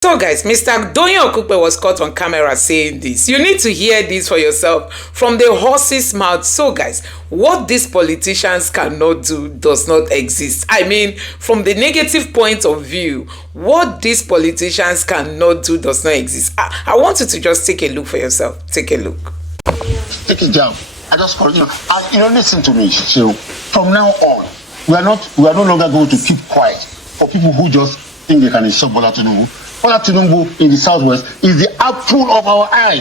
So guys, Mr. Doyin Okupe was caught on camera saying this. You need to hear this for yourself from the horse's mouth. So guys, what these politicians cannot do does not exist. I mean, from the negative point of view, what these politicians cannot do does not exist. I want you to just take a look for yourself. Take a look. Take it down. I just call you. And listen to me. So from now on, we are no longer going to keep quiet for people who just think they can insult Bola Tinubu. Bola Tinubu in the southwest is the apple of our eye.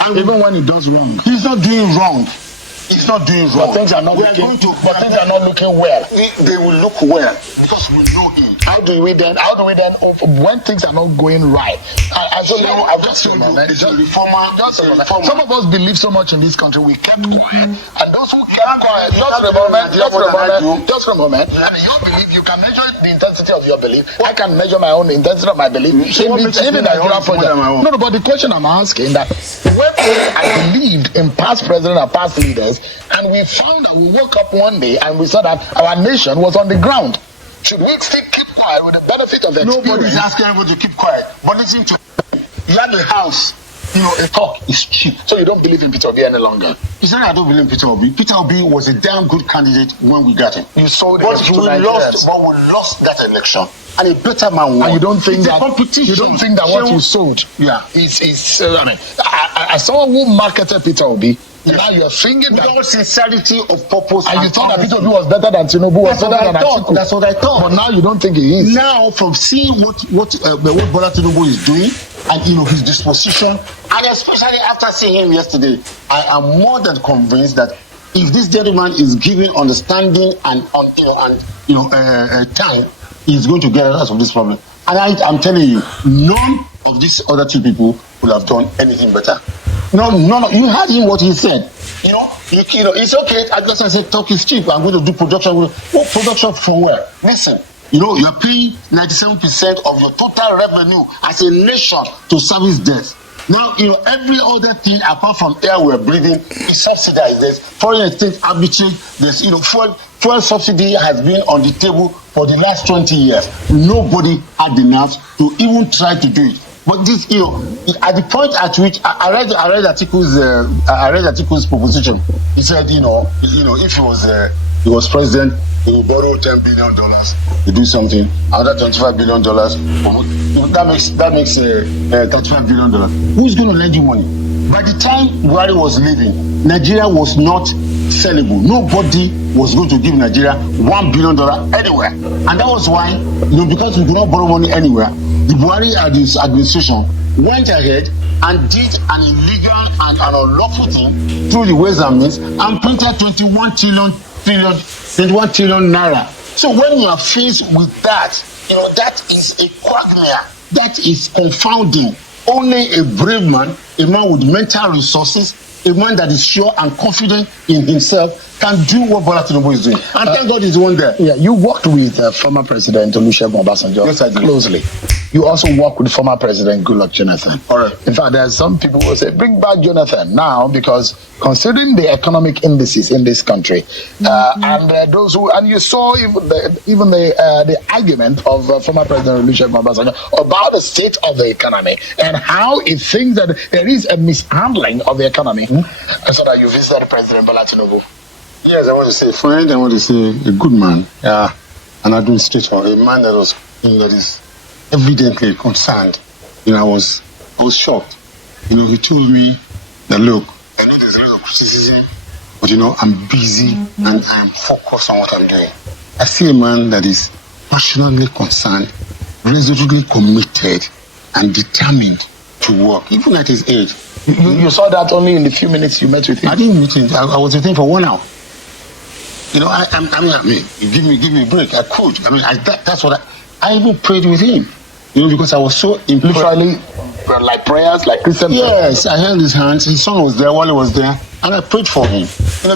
And even when he does wrong, he's not doing wrong. He's not doing wrong. But things are not looking well. They will look well because we know him. How do we then, when things are not going right? I've just told you, some of us believe so much in this country, we kept quiet. And those who kept quiet, just a moment. And your belief, you can measure the intensity of your belief. I can measure my own intensity of my belief. No, but the question I'm asking that when I believed in past presidents and past leaders, and we found that we woke up one day and we saw that our nation was on the ground. Should we still keep quiet with the benefit of experience? Nobody's asking everybody to keep quiet. But listen to you have a house, a talk is cheap. So you don't believe in Peter Obi any longer? It's not I don't believe in Peter Obi. Peter Obi was a damn good candidate when we got him. You sold him to we lost that election. And a better man won. And you don't think that what you sold is I saw who marketed Peter Obi. Yeah. Now you're thinking with all sincerity of purpose. And you thought that Peter Obi was better than Tinubu, was better than Atiku. That's what I thought. But now you don't think he is. Now, from seeing what Bola Tinubu is doing, and his disposition, and especially after seeing him yesterday, I am more than convinced that if this gentleman is given understanding and time, he's going to get us out of this problem. And I'm telling you, none of these other two people will have done anything better. No. You heard him what he said. It's okay. I just said talk is cheap. I'm going to do production. What production for where? Listen, you're paying 97% of your total revenue as a nation to service debt. Now, every other thing apart from air we're breathing is subsidized. There's foreign exchange arbitrage. There's, fuel subsidy has been on the table for the last 20 years. Nobody had the nerve to even try to do it. But this, at the point at which I read Atiku's proposition, he said, if he was president, he will borrow $10 billion to do something. Another $25 billion, that makes $35 billion. Who's going to lend you money? By the time Buhari was leaving, Nigeria was not sellable. Nobody was going to give Nigeria $1 billion anywhere, and that was why, because we could not borrow money anywhere, the Buhari administration went ahead and did an illegal and an unlawful thing through the ways and means and printed 21 trillion naira. So when you are faced with that, that is a quagmire. That is confounding. Only a brave man, a man with mental resources, a man that is sure and confident in himself can do what Bola Tinubu is doing. And thank God he's one there. Yeah, you worked with former President Olusegun Obasanjo closely. You also work with former President Goodluck Jonathan. All right. In fact, there are some people who say, bring back Jonathan now, because considering the economic indices in this country, and you saw even the argument of former President Olusegun Obasanjo about the state of the economy and how it thinks that there is a mishandling of the economy, so that you visited President Bola Tinubu. Yes, I want to say a friend, I want to say a good man, an administrator, a man that is evidently concerned. I was shocked. He told me that, look, I know there's a lot of criticism, but I'm busy and I'm focused on what I'm doing. I see a man that is passionately concerned, resolutely committed, and determined to work, even at his age. You saw that only in the few minutes you met with him? I didn't meet him. I was with him for 1 hour. Give me a break. I could. That's what I even prayed with him. Because I was so impressed. Literally, like prayers, like Christian prayers. Yes, I held his hands. His son was there while he was there, and I prayed for him.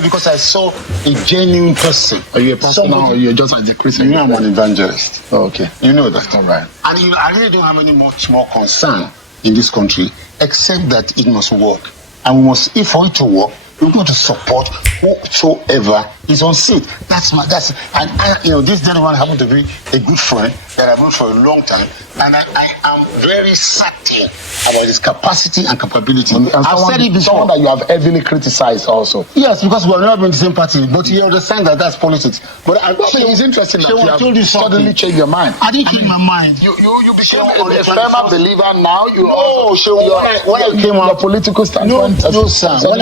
Because I saw a genuine person. Are you a pastor now, or you're just like a Christian? I'm an evangelist. Oh, okay. That's all right. And I really don't have any much more concern in this country, except that it must work. And if for it to work, We're going to support whosoever is on seat. And this gentleman happened to be a good friend that I've known for a long time, and I am very certain about his capacity and capability. I've said it before. Someone that you have heavily criticized also. Yes, because we have never been in the same party, but you understand that that's politics. But I think it's interesting that you have suddenly changed your mind. I didn't change my mind. You became a firmer believer now. When I came out, your political standpoint. No, sir. When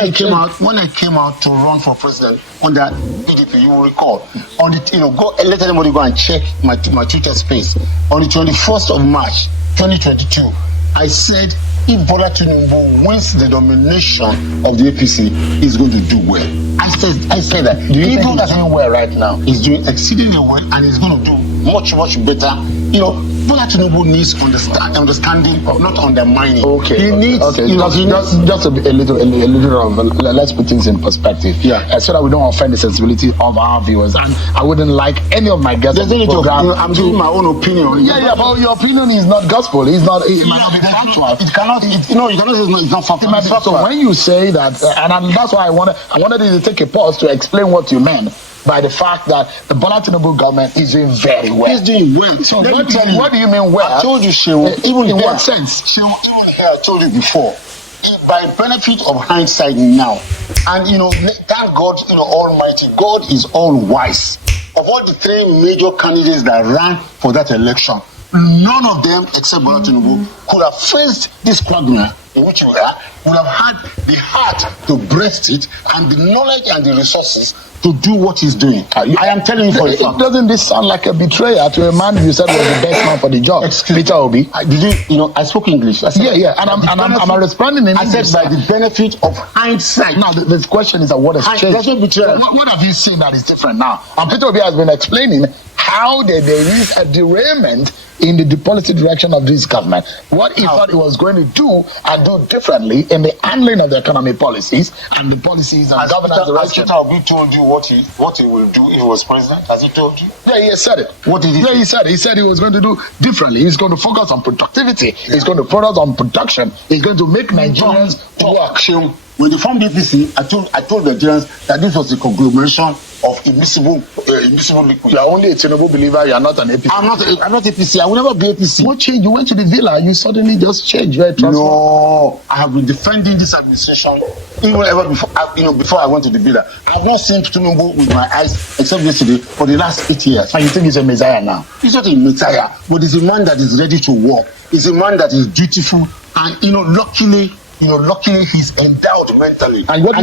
I came out to run for president under PDP, you will recall, let anybody go and check my Twitter space. On the 21st of March, 2022, I said, if Bola Tinubu wins the nomination of the APC, he's going to do well. I said that. Do you think he's doing well right now? He's doing exceedingly well, and he's going to do much, much better. Bola Tinubu needs understanding, not undermining. Okay. He needs. Okay. Just a little of. Let's put things in perspective. Yeah. So that we don't offend the sensibility of our viewers, and I wouldn't like any of my guests on the program. I'm giving my own opinion. Yeah. But your opinion is not gospel. It's not. It might not be factual. It cannot. You cannot say it's not factual. So when you say that, and that's why I wanted you to take a pause to explain what you meant by the fact that the Bola Tinubu government is doing very well. He's doing well. So what do you mean well? I told you, Shehu. Even in what sense? Shehu, I told you before. By benefit of hindsight now, and thank God, Almighty God is all wise. Of all the three major candidates that ran for that election, none of them, except Bola Tinubu, could have faced this quagmire in which we are, would have had the heart to breast it and the knowledge and the resources to do what he's doing. I am telling you for a fact. Doesn't this sound like a betrayal to a man you said was the best man for the job? Peter Obi. I spoke English. I said, and I'm responding in English. I said by the benefit of hindsight. Now the question is that what has changed? There's no betrayal. What have you seen that is different now? And Peter Obi has been explaining how there is a derailment in the policy direction of this government. What he thought he was going to do and do differently in the handling of the economic policies and the policies and governance direction. Peter Obi told you what he will do if he was president? Has he told you? Yeah, he said it. What did he say? He said it. He said he was going to do differently. He's going to focus on productivity. Yeah. He's going to focus on production. He's going to make Nigerians work. When they formed the APC, I told the Nigerians that this was a conglomeration of immiscible liquid. You are only a Tinubu believer. You are not an APC. I'm not APC. I will never be APC. What changed? You went to the villa. You suddenly just changed. Right? No, I have been defending this administration even ever before I went to the villa. I have not seen Tinubu with my eyes except yesterday for the last 8 years. And you think he's a messiah now? He's not a messiah, but he's a man that is ready to work. He's a man that is dutiful, and luckily he's endowed mentally. And what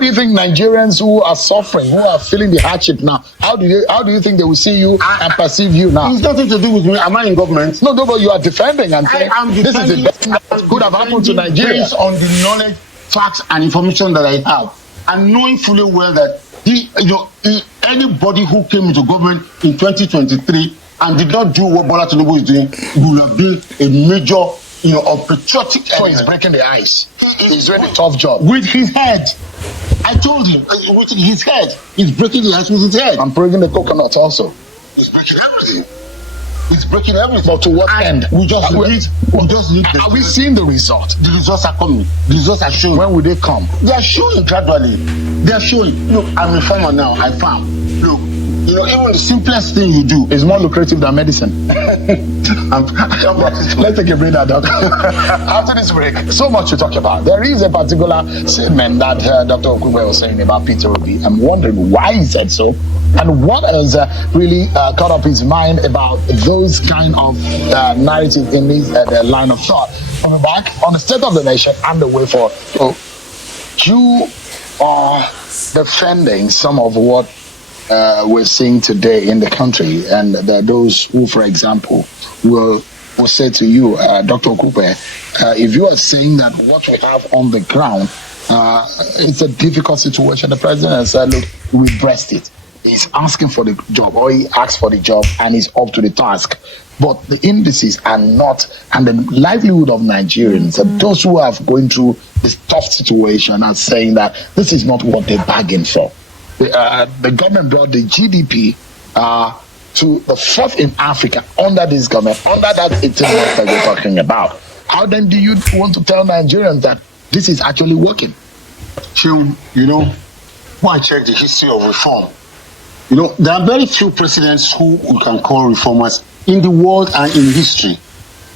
do you think Nigerians who are suffering, who are feeling the hardship now, how do you think they will see you and perceive you now? It's nothing to do with me. Am I in government? No, but you are defending and saying this is the best that could have happened to Nigeria. Based on the knowledge, facts, and information that I have, and knowing fully well that anybody who came into government in 2023 and did not do what Bola Tinubu is doing will have been a major of patriotic. So he's breaking the ice. He's doing a tough job. With his head. I told him, with his head. He's breaking the ice with his head. I'm breaking the coconut also. He's breaking everything. He's breaking everything. But to what end? We just need. Are we seeing the result? The results are coming. The results are showing. When will they come? They are showing gradually. They are showing. Look, I'm a farmer now. I farm. Look. Even the simplest thing you do is more lucrative than medicine. Let's take a break now, Doctor. After this break, so much to talk about. There is a particular statement that Dr. Okupe was saying about Peter Obi. I'm wondering why he said so, and what has really caught up his mind about those kind of narrative in this line of thought. We'll be back on the state of the nation and the way forward. So, you are defending some of what we're seeing today in the country, and those who, for example, will say to you, Dr. Okupe, if you are saying that what we have on the ground, it's a difficult situation. The president has said, look, we breast it. He's asking for the job, or he asks for the job, and he's up to the task. But the indices are not, and the livelihood of Nigerians, those who are going through this tough situation, are saying that this is not what they bargained for. The government brought the GDP to the fourth in Africa under this government, under that 18 months that we're talking about. How then do you want to tell Nigerians that this is actually working? You know, when I check the history of reform, you know, there are very few presidents who we can call reformers in the world and in history.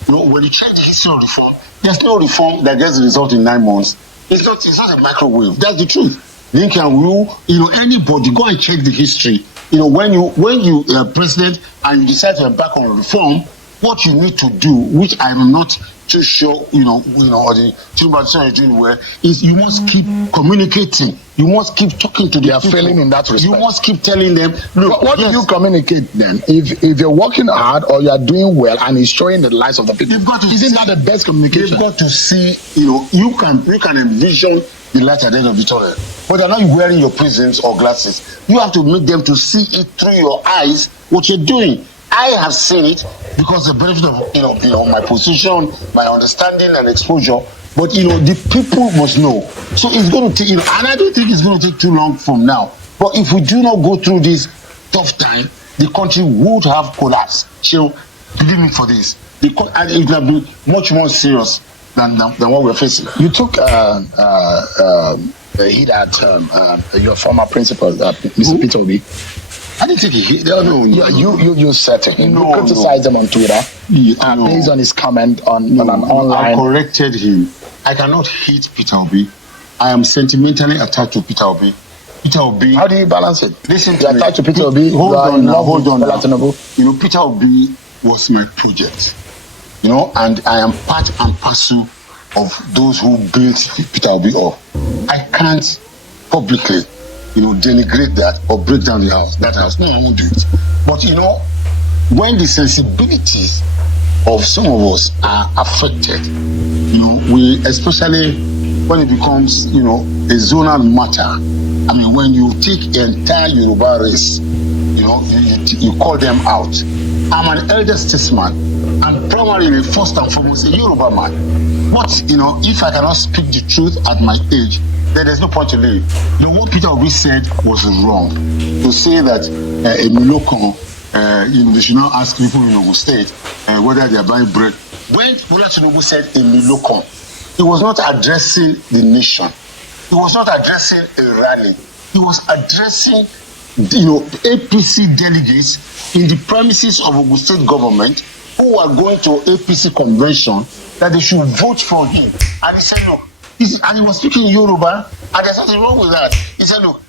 You know, when you check the history of reform, there's no reform that gets the result in 9 months. It's not a microwave. That's the truth. Lincoln will, you know, anybody go and check the history. You know, when you are president and you decide to embark on reform, what you need to do, which I'm not too sure, or the Tinubu is doing well, is you must keep communicating. You must keep talking to the people. They are failing in that respect. You must keep telling them, look, what do you communicate then? If you're working hard or you are doing well and it's showing the lives of the people, isn't that the best communication? You've got to see, you can envision the light at the end of the tunnel. But they're not wearing your prisms or glasses. You have to make them to see it through your eyes, what you're doing. I have seen it because the benefit of my position, my understanding and exposure. But the people must know. So it's going to take, and I don't think it's going to take too long from now. But if we do not go through this tough time, the country would have collapsed. So believe me for this, and it will be much more serious than what we're facing. You took heat at your former principal, Mr. Peter Obi. I didn't take a hit. No. You said him. You criticized him on Twitter based on his comment on an online. I corrected him. I cannot hate Peter Obi. I am sentimentally attached to Peter Obi. Peter Obi. How do you balance it? Listen, you're attached to Peter Obi. Hold on now. Tinubu. Peter Obi was my project. And I am part and parcel of those who built Peter Obi up. I can't publicly denigrate that or break down that house. No, I won't do it. But when the sensibilities of some of us are affected, we, especially when it becomes a zonal matter. I mean, when you take the entire Yoruba race, you call them out. I'm an elder statesman and primarily first and foremost a Yoruba man. But if I cannot speak the truth at my age, then there's no point to live. What Peter Obi said was wrong. To say that a Milokon, they should not ask people in Ogun State whether they are buying bread. When Tinubu said a Milokon, he was not addressing the nation. He was not addressing a rally. He was addressing APC delegates in the premises of Ogun State government who are going to APC convention that they should vote for him. And he said, no. And he was speaking in Yoruba, and there's nothing wrong with that. He said, look,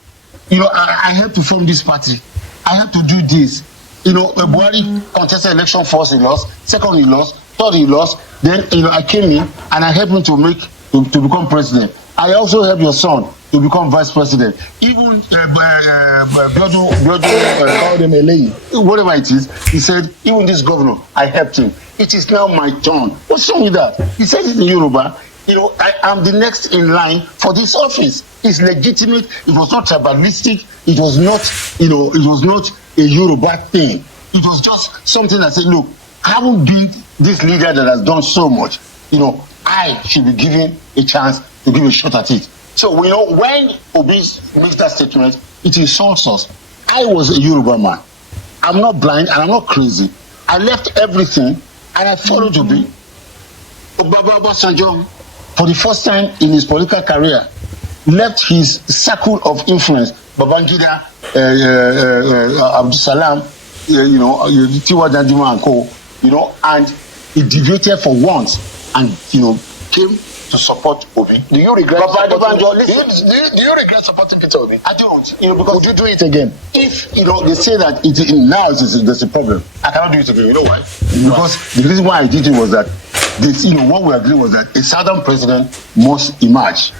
I helped to form this party. I have to do this. Buhari contested election first, he lost. Second, he lost. Third, he lost. Then, I came in, and I helped him to become president. I also helped your son to become vice president. Even whatever it is, he said, even this governor, I helped him. It is now my turn. What's wrong with that? He said it in Yoruba. I am the next in line for this office. It's legitimate. It was not tribalistic. It was not, it was not a Yoruba thing. It was just something that said, look, I haven't been this leader that has done so much. I should be given a chance to give a shot at it. So, when Obi makes that statement, it insults us. I was a Yoruba man. I'm not blind and I'm not crazy. I left everything and I followed Obi. Obasanjo, for the first time in his political career, left his circle of influence, Babangida, Abdul Salam, Tiwa Danjuma and co, and he deviated for once and, came to support Obi. Do you regret supporting Peter Obi? I don't, because would you do it again? If they say that now there's a problem, I cannot do it again. You know why? Because the reason why I did it was that what we agreed was that a southern president must emerge.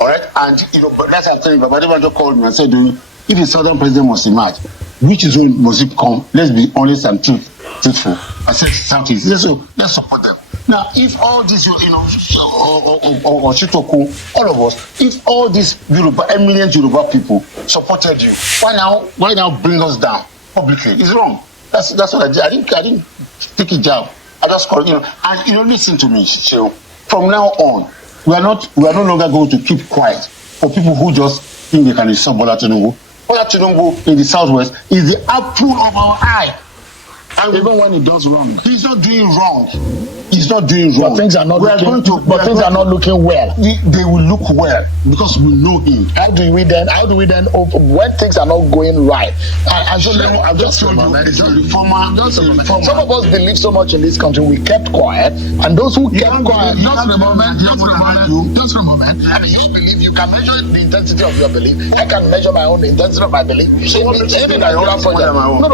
All right, and but that's what I'm telling you. Babadibanjo called me and said, if a southern president must emerge, which is when must it come? Let's be honest and truthful. I said Southeast. Let's support them. Now, if all this, or Chitoku, all of us, if all these eminent Yoruba people supported you, why now bring us down publicly? It's wrong. That's what I did. I didn't take a jab. I just called, and listen to me. So from now on, we are no longer going to keep quiet for people who just think they can insult Bola Tinubu. Bola Tinubu in the southwest is the apple of our eye. Even when he does wrong. He's not doing wrong. He's not doing wrong. But things are not looking well. They will look well because we know him. How do we then when things are not going right? I've just told you, some of us believe so much in this country, we kept quiet, and those who kept quiet, just for a moment. I mean, you believe, you can measure the intensity of your belief. I can measure my own intensity of my belief. No,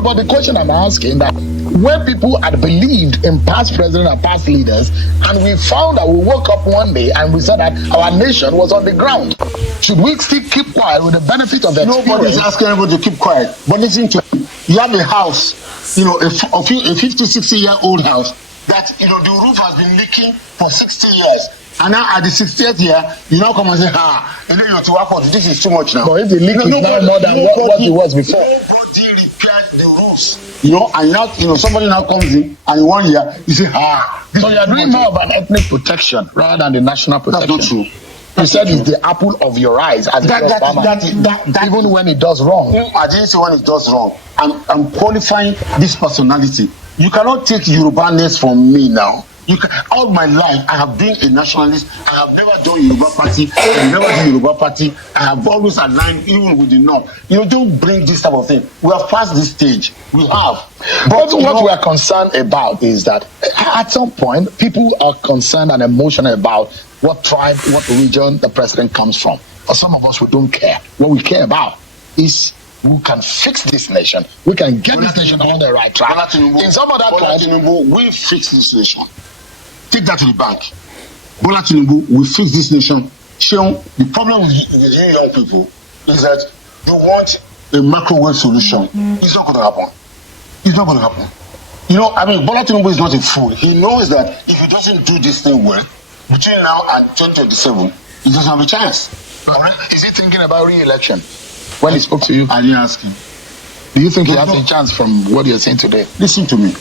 but the question I'm asking that when people had believed in past presidents and past leaders, and we found that we woke up one day and we said that our nation was on the ground, should we still keep quiet with the benefit of experience? Nobody's asking everybody to keep quiet. But listen to me. You have a house, a 50, 60-year-old house that, the roof has been leaking for 60 years. And now at the 60th year, you now come and say, this is too much now. But if the leak is now more than what it was before. Nobody repaired the roofs. And now, somebody now comes in, and in 1 year, you say, So you're doing more of an ethnic protection rather than the national protection. That's not true. You said it's the apple of your eyes as even when it does wrong. I didn't say when it does wrong. I'm qualifying this personality. You cannot take Yoruba-ness from me now. All my life, I have been a nationalist. I have never done Yoruba party. I have never done Yoruba party. I have always aligned even with the North. Don't bring this type of thing. We have passed this stage. We have. But what we are concerned about is that at some point, people are concerned and emotional about what tribe, what region the president comes from. For some of us, we don't care. What we care about is who can fix this nation. We can get this nation on the right track. In some other tribes, we fix this nation. Take that to the bank. Bola Tinubu will fix this nation. The problem with you young people is that they want a microwave solution. It's not going to happen. It's not going to happen. Bola Tinubu is not a fool. He knows that if he doesn't do this thing well, between now and 2027, he doesn't have a chance. Is he thinking about re-election? When he spoke to you, I didn't ask him. Do you think he has a chance from what you're saying today? Listen to me,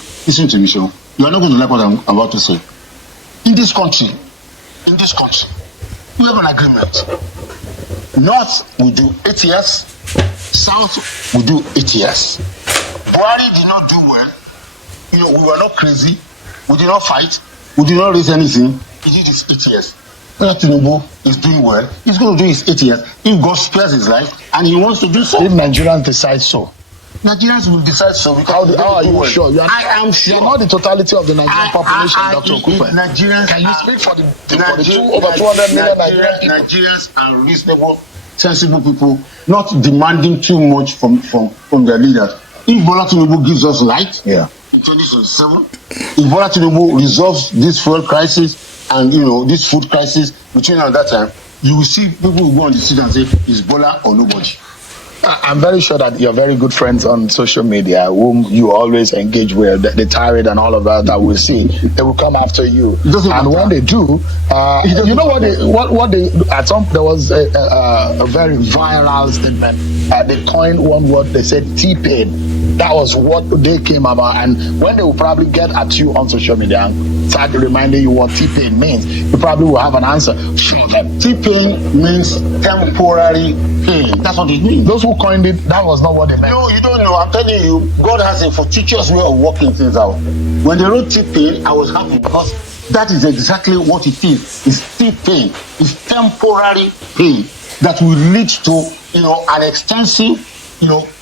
Sean. You are not going to like what I'm about to say. In this country, we have an agreement. North will do 8 years, South will do 8 years. Buhari did not do well. We were not crazy. We did not fight. We did not raise anything. He did his 8 years. Bola Tinubu is doing well. He's going to do his 8 years. If God spares his life and he wants to do so. If Nigerians decide so. Nigerians will decide so. How are you sure? I am sure. You're not the totality of the Nigerian population, Dr. Okupe. Nigerians. Can you speak for the over 200 million Nigerian people? Nigerians are reasonable, sensible people, not demanding too much from their leaders. If Bola Tinubu gives us light in 2027, if Bola Tinubu resolves this fuel crisis and this food crisis between now and that time, you will see people will go on the street and say, "Is Bola or nobody?" I'm very sure that you're very good friends on social media, whom you always engage with, the tirade and all of that we'll see. They will come after you. And when they do, there was a very viral statement. They coined one word, they said T-pain. That was what they came about. And when they will probably get at you on social media and start reminding you what T-pain means, you probably will have an answer. Show them. T-pain means temporary pain. That's what it means. Those who coined it, that was not what they meant. No, you don't know. I'm telling you, God has a fortuitous way of working things out. When they wrote T-pain, I was happy because that is exactly what it is. It's T-pain. It's temporary pain that will lead to, an extensive,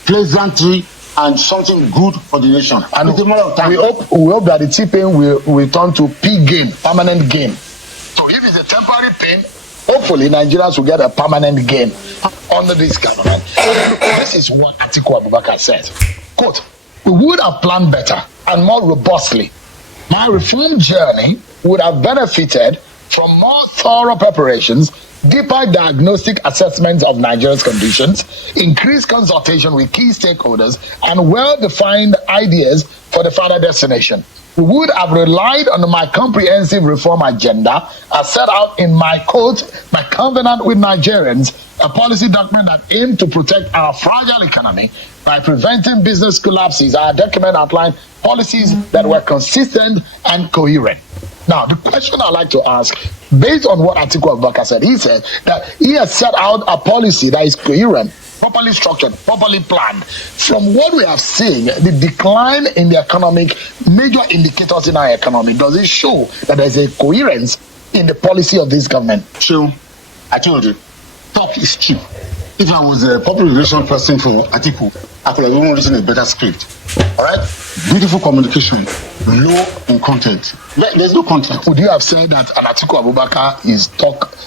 pleasantry and something good for the nation. And we hope that the T-pain will turn to P gain, permanent gain. So if it's a temporary pain, hopefully Nigerians will get a permanent gain under this government. This is what Atiku Abubakar says. Quote, "We would have planned better and more robustly. My reform journey would have benefited from more thorough preparations, deeper diagnostic assessments of Nigeria's conditions, increased consultation with key stakeholders, and well-defined ideas for the final destination. We would have relied on my comprehensive reform agenda as set out in my covenant with Nigerians, a policy document that aimed to protect our fragile economy by preventing business collapses. Our document outlined policies that were consistent and coherent." Now, the question I'd like to ask, based on what Atiku Abubakar said, he said that he has set out a policy that is coherent. properly structured, properly planned. From what we have seen, the decline in the economic, major indicators in our economy, does it show that there's a coherence in the policy of this government? So, I told you, talk is cheap. If I was a public relations person for Atiku, I could have even written a better script. All right? Beautiful communication, low in content. There's no content. Would you have said that an Atiku Abubakar is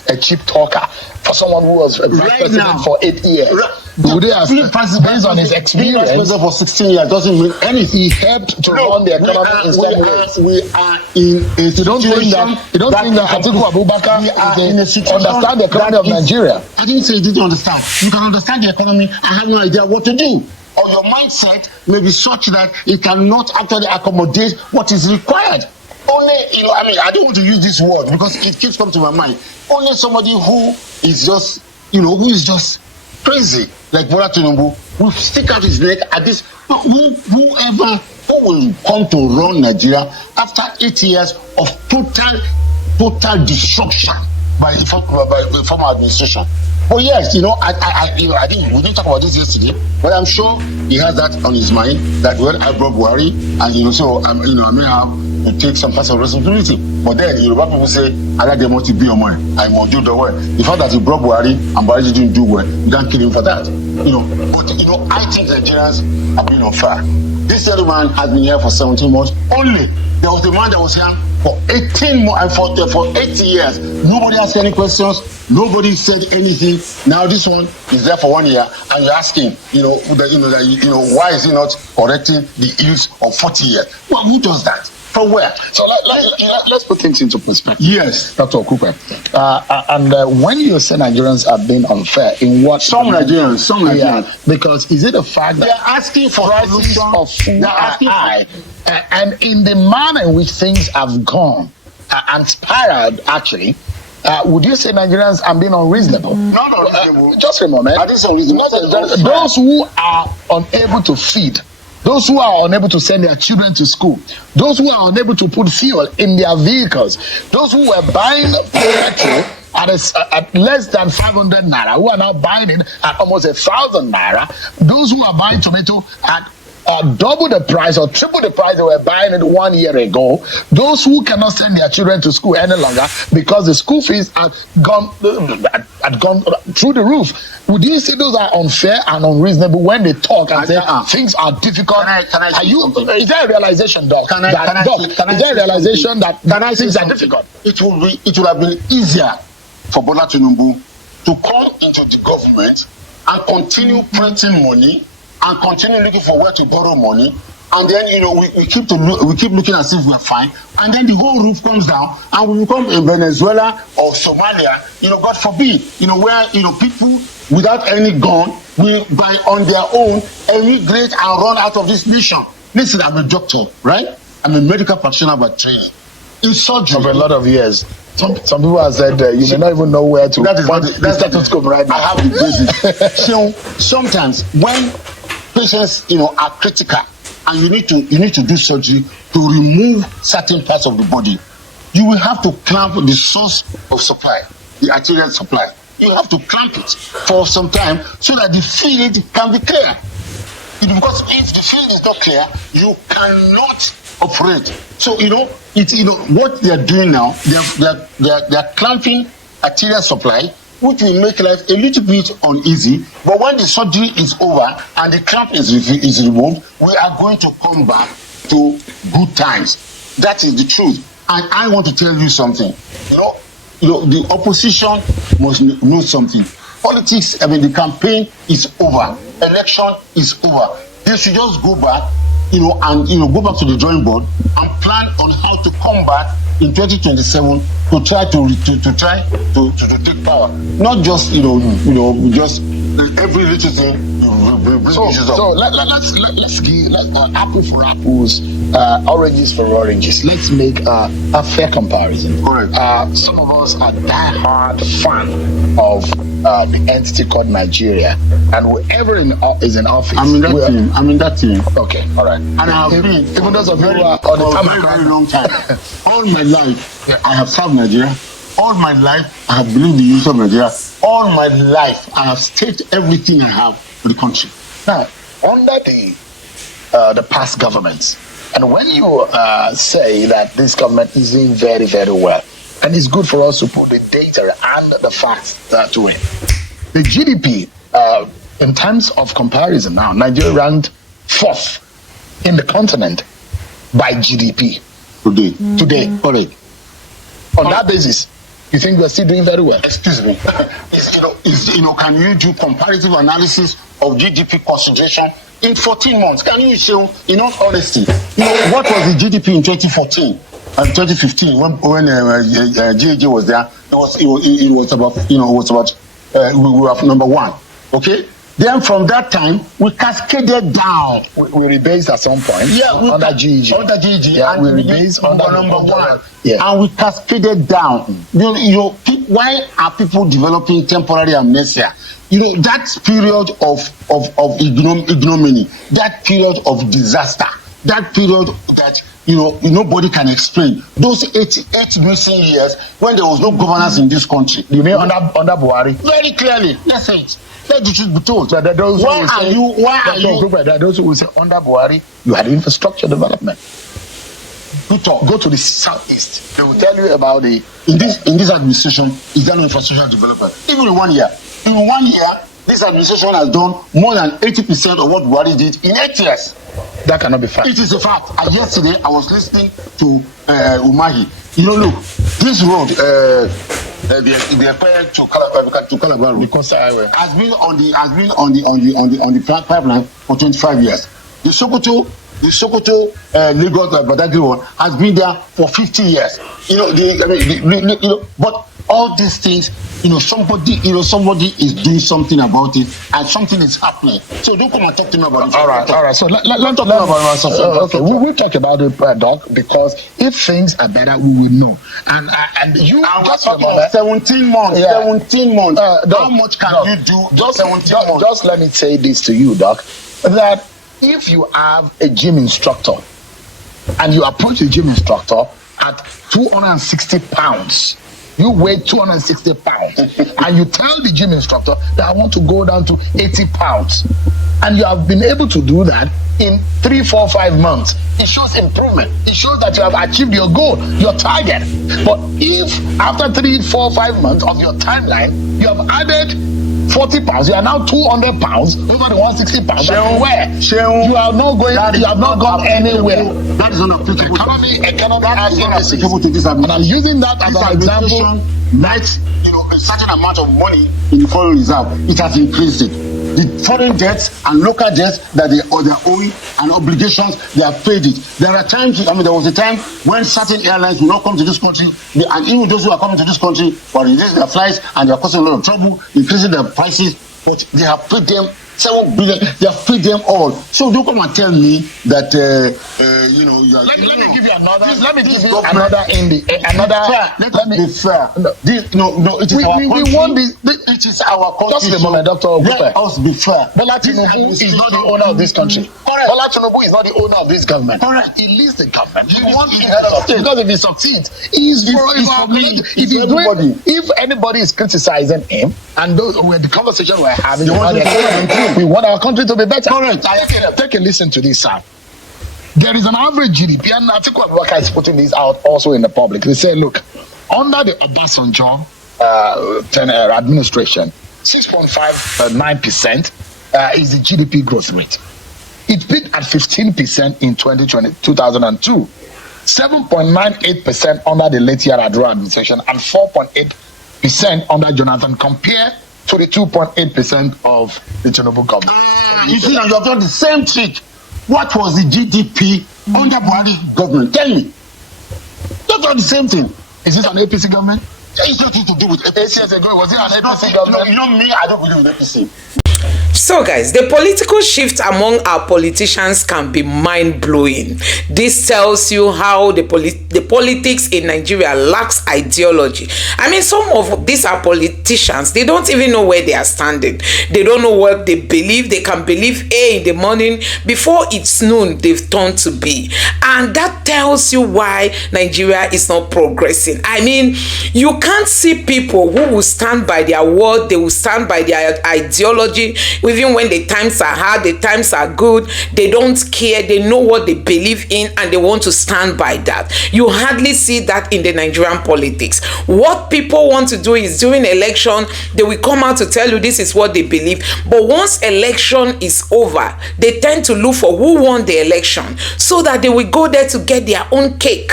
a cheap talker for someone who was a vice president for 8 years? Would you have said, based on his experience, vice president for 16 years doesn't mean anything. He helped to run the economy in some ways. We are in a situation. You don't think that Atiku Abubakar understand the economy of Nigeria? I didn't say he didn't understand. You can understand the economy and have no idea what to do. Or your mindset may be such that it cannot actually accommodate what is required. Only, I don't want to use this word because it keeps coming to my mind. Only somebody who is just, who is just crazy, like Bola Tinubu, will stick out his neck at this. Whoever who will come to run Nigeria after 8 years of total destruction by the former administration. But yes, I think we didn't talk about this yesterday, but I'm sure he has that on his mind that I brought Buhari, and so I may have to take some part of responsibility. But then Yoruba people say, I like them to be your money. I will do the work. The fact that he brought Buhari and Buhari didn't do well, you can't kill him for that. But I think Nigerians have been unfair. This gentleman has been here for 17 months only. There was the man that was here for 18 months and for 80 years. Nobody asked any questions. Nobody said anything. Now this one is there for 1 year, and you're asking, why is he not correcting the ills of 40 years? Well, who does that? From where? So let's put things into perspective. Yes, Dr. Okupe. And when you say Nigerians are being unfair, in what? Some Nigerians. Because is it a fact that they're asking for prices of food are high, and in the manner in which things have gone and spiraled, actually, would you say Nigerians are being unreasonable? Not unreasonable. Just a moment. Those who are unable to feed, those who are unable to send their children to school, those who are unable to put fuel in their vehicles, those who were buying petrol at less than 500 naira, who are now buying it at almost 1,000 naira, those who are buying tomato at double the price or triple the price they were buying it 1 year ago, those who cannot send their children to school any longer because the school fees had gone through the roof. Would you say those are unfair and unreasonable when they talk and say things are difficult? Is there a realization, Doc? Is there a realization that things are difficult? It would have been easier for Bola Tinubu to come into the government and continue printing money and continue looking for where to borrow money, and then we keep looking as if we're fine, and then the whole roof comes down and we become in Venezuela or Somalia, God forbid, where people without any gun will by on their own emigrate and run out of this nation. Listen, I'm a doctor, right? I'm a medical practitioner by training. In surgery for a lot of years. Some people have said you may not even know where to. That's the stethoscope right now. I have the basics. So sometimes when patients, are critical, and you need to do surgery to remove certain parts of the body, you will have to clamp the source of supply, the arterial supply. You have to clamp it for some time so that the field can be clear. Because if the field is not clear, you cannot operate. So what they are doing now, they are clamping arterial supply, which will make life a little bit uneasy. But when the surgery is over and the clamp is removed, we are going to come back to good times. That is the truth. And I want to tell you something. The opposition must know something. Politics, the campaign is over. Election is over. They should just go back, and go back to the drawing board and plan on how to come back in 2027 to try to take power. Not just just every little thing. So let's give apple for apples, oranges for oranges. Let's make a fair comparison. Correct. Some of us are die-hard fan of the entity called Nigeria, and whoever is in office. I'm in that team. Okay, all right. And I have been even those of you who are on the very long time. All my life, I have served Nigeria. All my life, I have believed in the use of Nigeria. all my life, I have staked everything I have for the country. Now, under the past governments, and when you say that this government is doing very, very well, and it's good for us to put the data and the facts to it. The GDP, in terms of comparison now, Nigeria ranked 4th in the continent by GDP today. Correct. On that basis, you think we're still doing very well? Excuse me. Can you do comparative analysis of GDP concentration in 14 months? Can you show, in all honesty, what was the GDP in 2014 and 2015 when GAG was there? It was about we were number 1. Okay. Then from that time, we cascaded down. We rebased at some point. Yeah, under GEG. Under GEG. Yeah, and we rebased under number 1. Yeah. And we cascaded down. Why are people developing temporary amnesia? That period of ignominy, that period of disaster, that period that nobody can explain. Those 8 missing years when there was no governance in this country. You mean under Buhari? Very clearly. That's it. Let the truth be told. So those why are you? Those who will say under Buhari, you had infrastructure development. Go to the southeast. They will tell you about in this administration is there no infrastructure development. Even in 1 year. In 1 year, this administration has done more than 80% of what Buhari did in 8 years. That cannot be fact. It is a fact. And yesterday I was listening to Umahi. Look, this road, the Ekpe to Calabar road, has been on the pipeline for 25 years. The Sokoto Lagos Badagry one has been there for 50 years. But all these things, somebody is doing something about it, and something is happening. So don't come and talk to me about it. All right. So let's talk about something. Okay, we'll talk about it, Doc, because if things are better, we will know. And you just talking about 17 months. Yeah. 17 months. How much can you do? Just 17 months. Just let me say this to you, Doc, that if you have a gym instructor and you approach a gym instructor at 260 pounds, you weigh 260 pounds, and you tell the gym instructor that I want to go down to 80 pounds, and you have been able to do that in 3, 4, 5 months, it shows improvement. It shows that you have achieved your goal, your target. But if after 3, 4, 5 months of your timeline, you have added 40 pounds, you are now 200 pounds over the 160 pounds. You are not going. You have not gone anywhere. That is not applicable. Economy has applicable to this, and I'm using that as an example. Next, a certain amount of money in the foreign reserve, it has increased it. The foreign debts and local debts that they are owing and obligations, they have paid it. There are times, there was a time when certain airlines will not come to this country, and even those who are coming to this country for their flights, and they are causing a lot of trouble, increasing their prices, but they have paid them 7 billion. They have paid them all. So don't come and tell me that you are. Let me give you another. Let me give you Let me be fair. It is our country. We want this. It is our country. Just a moment, Dr. Okupe. Let us be fair. Bola Tinubu is not the owner of this country. Bola Tinubu is not the owner of this government. Correct. He leads the government. He wants the head of state. Because if he succeeds, he's for me. If anybody is criticizing him, and the conversation we're having, we want our country to be better. Correct. Take a listen to this, sir. There is an average GDP, and Atiku Abubakar is putting this out also in the public. They say, look, under the Obasanjo administration, 6.59% is the GDP growth rate. It peaked at 15% in 2002, 7.98% under the late Yar'Adua administration, and 4.8% under Jonathan, compared to the 2.8% of the Tinubu government. You see, you have done the same trick. What was the GDP under Buhari government? Tell me. You have done the same thing. Is this an APC government? It's nothing to do with APC. 8 years ago, was it an APC government? Me, I don't believe in APC. So guys, the political shift among our politicians can be mind-blowing. This tells you how the politics in Nigeria lacks ideology. I mean, some of these are politicians, they don't even know where they are standing. They don't know what they believe. They can believe A in the morning, before it's noon they've turned to B. And that tells you why Nigeria is not progressing. I mean, you can't see people who will stand by their word, they will stand by their ideology. Even when the times are hard, the times are good, they don't care. They know what they believe in and they want to stand by that. You hardly see that in the Nigerian politics. What people want to do is, during election, they will come out to tell you this is what they believe. But once election is over, they tend to look for who won the election so that they will go there to get their own cake.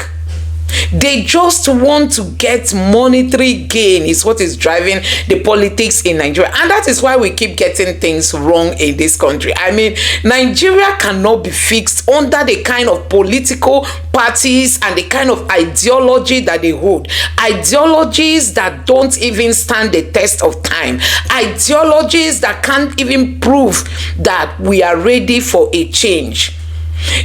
They just want to get monetary gain is what is driving the politics in Nigeria. And that is why we keep getting things wrong in this country. I mean, Nigeria cannot be fixed under the kind of political parties and the kind of ideology that they hold. Ideologies that don't even stand the test of time. Ideologies that can't even prove that we are ready for a change.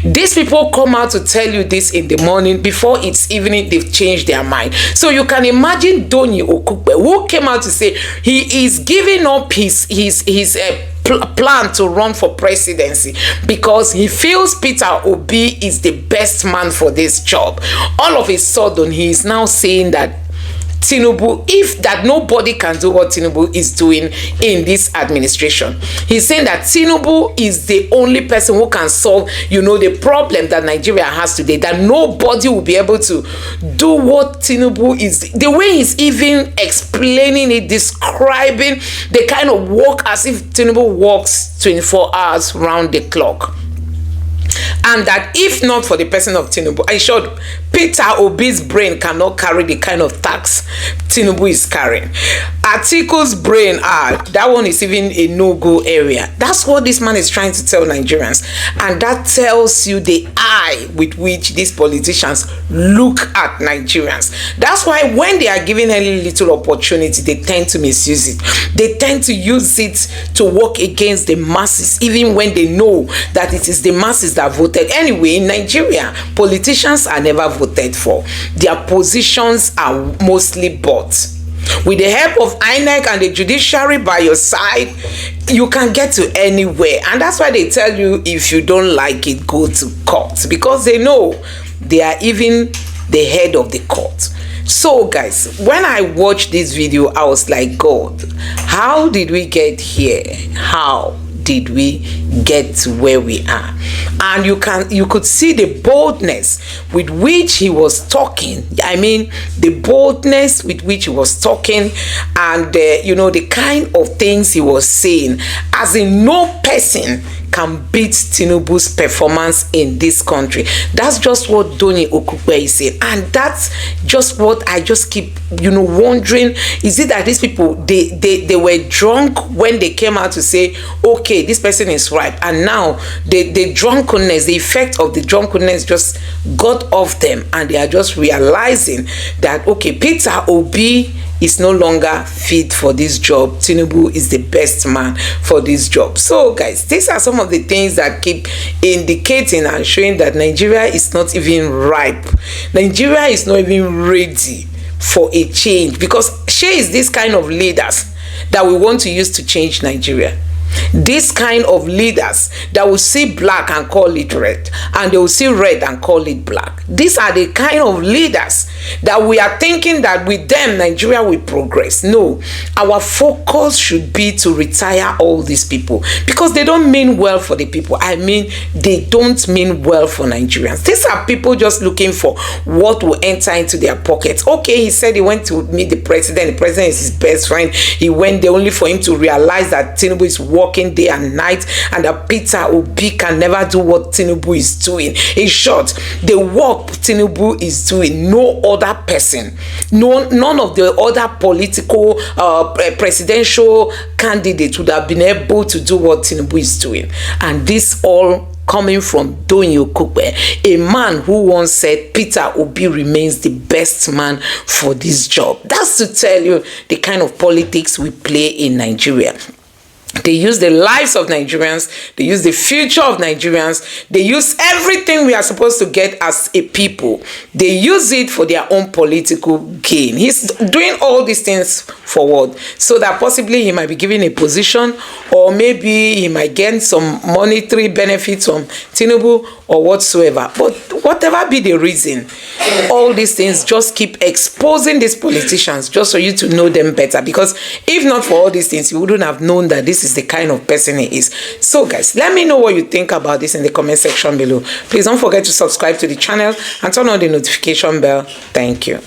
These people come out to tell you this in the morning, before it's evening they've changed their mind. So you can imagine Doyin Okupe, who came out to say he is giving up his plan to run for presidency because he feels Peter Obi is the best man for this job. All of a sudden he is now saying that Tinubu, if that nobody can do what Tinubu is doing in this administration. He's saying that Tinubu is the only person who can solve, the problem that Nigeria has today, that nobody will be able to do what Tinubu is. The way he's even explaining it, describing the kind of work as if Tinubu works 24 hours round the clock. And that if not for the person of Tinubu, I showed Peter Obi's brain cannot carry the kind of tax Tinubu is carrying. Atiku's brain, that one is even a no-go area. That's what this man is trying to tell Nigerians. And that tells you the eye with which these politicians look at Nigerians. That's why when they are given any little opportunity, they tend to misuse it. They tend to use it to work against the masses, even when they know that it is the masses that voted. Anyway, in Nigeria, politicians are never voted for. Their positions are mostly bought. With the help of INEC and the judiciary by your side, you can get to anywhere. And that's why they tell you, if you don't like it, go to court. Because they know they are even the head of the court. So guys, when I watched this video, I was like, God, how did we get here? How did we get to where we are? And you could see the boldness with which he was talking. I mean, the boldness with which he was talking, and the kind of things he was saying, as in no person can beat Tinubu's performance in this country. That's just what Doyin Okupe is saying. And that's just what I just keep, wondering. Is it that these people, they were drunk when they came out to say, okay, this person is right. And now the drunkenness, the effect of the drunkenness just got off them. And they are just realizing that, okay, Peter Obi is no longer fit for this job. Tinubu is the best man for this job. So guys, these are some of the things that keep indicating and showing that Nigeria is not even ripe. Nigeria is not even ready for a change, because she is this kind of leaders that we want to use to change Nigeria. This kind of leaders that will see black and call it red, and they will see red and call it black. These are the kind of leaders that we are thinking that with them Nigeria will progress. No, our focus should be to retire all these people, because they don't mean well for the people. I mean, they don't mean well for Nigerians. These are people just looking for what will enter into their pockets. Okay, he said he went to meet the president. The president is his best friend. He went there only for him to realize that Tinubu is working day and night, and that Peter Obi can never do what Tinubu is doing. In short, the work Tinubu is doing, no other person, none of the other political presidential candidates would have been able to do what Tinubu is doing. And this all coming from Doyin Okupe, a man who once said Peter Obi remains the best man for this job. That's to tell you the kind of politics we play in Nigeria. They use the lives of Nigerians. They use the future of Nigerians. They use everything we are supposed to get as a people. They use it for their own political gain. He's doing all these things for what? So that possibly he might be given a position, or maybe he might gain some monetary benefits from Tinubu or whatsoever. But whatever be the reason, all these things just keep exposing these politicians just for you to know them better. Because if not for all these things, you wouldn't have known that this is the kind of person he is. So guys, let me know what you think about this in the comment section below. Please don't forget to subscribe to the channel and turn on the notification bell. Thank you.